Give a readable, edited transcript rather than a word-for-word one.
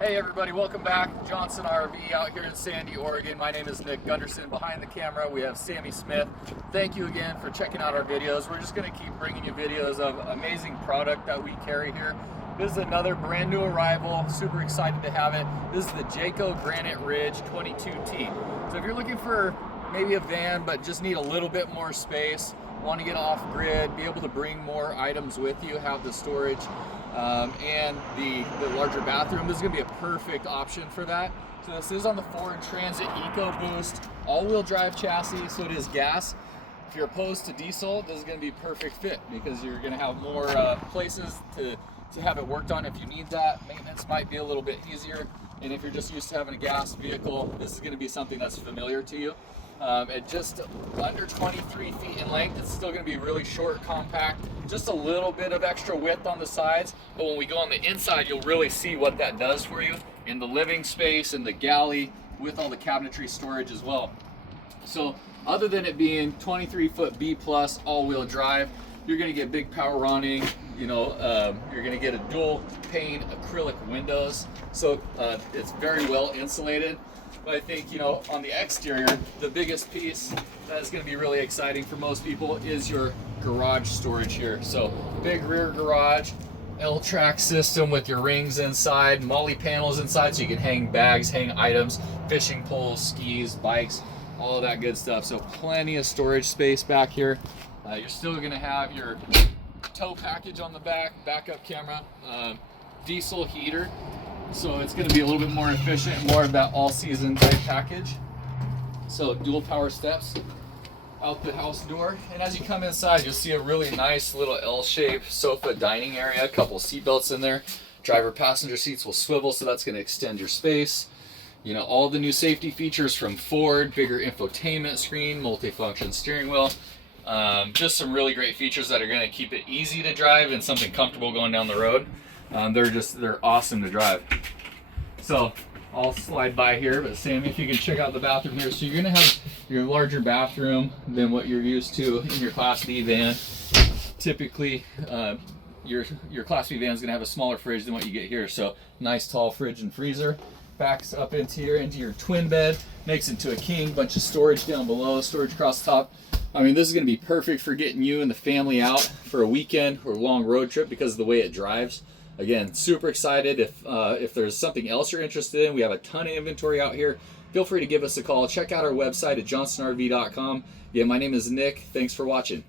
Hey everybody, welcome back. Johnson RV out here in Sandy, Oregon. My name is Nick Gunderson. Behind the camera we have Sammy Smith. Thank you again for checking out our videos. We're just going to keep bringing you videos of amazing product that we carry here. This is another brand new arrival. Super excited to have it. This is the Jayco Granite Ridge 22T. So if you're looking for maybe a van but just need a little bit more space, want to get off grid, be able to bring more items with you, have the storage, and the larger bathroom, this is going to be a perfect option for that. So this is on the Ford Transit EcoBoost all-wheel drive chassis, so it is gas. If you're opposed to diesel, this is going to be perfect fit because you're going to have more places to have it worked on if you need that. Maintenance might be a little bit easier, and if you're just used to having a gas vehicle, this is going to be something that's familiar to you. At just under 23 feet in length, it's still going to be really short, compact, just a little bit of extra width on the sides, but when we go on the inside, you'll really see what that does for you in the living space and the galley with all the cabinetry storage as well. So other than it being 23-foot B+ all-wheel drive, you're going to get big power running, you're going to get a dual pane acrylic windows, so it's very well insulated. But I think, on the exterior, the biggest piece that is going to be really exciting for most people is your garage storage here. So big rear garage, L-track system with your rings inside, molly panels inside so you can hang bags, hang items, fishing poles, skis, bikes, all of that good stuff. So plenty of storage space back here. You're still going to have your tow package on the back, backup camera, diesel heater. So it's going to be a little bit more efficient, more of that all-season type package. So dual power steps out the house door, and as you come inside, you'll see a really nice little L-shaped sofa dining area, a couple seat belts in there. Driver passenger seats will swivel, so that's going to extend your space. All the new safety features from Ford, bigger infotainment screen, multifunction steering wheel. Just some really great features that are going to keep it easy to drive and something comfortable going down the road. They're awesome to drive. So I'll slide by here, but Sam, if you can check out the bathroom here. So you're gonna have your larger bathroom than what you're used to in your Class B van. Typically, your Class B van is gonna have a smaller fridge than what you get here. So nice tall fridge and freezer. Backs up into your twin bed, makes it into a king, bunch of storage down below, storage across the top. I mean, this is gonna be perfect for getting you and the family out for a weekend or a long road trip because of the way it drives. Again, super excited. If there's something else you're interested in, we have a ton of inventory out here. Feel free to give us a call. Check out our website at johnsonrv.com. Yeah, my name is Nick. Thanks for watching.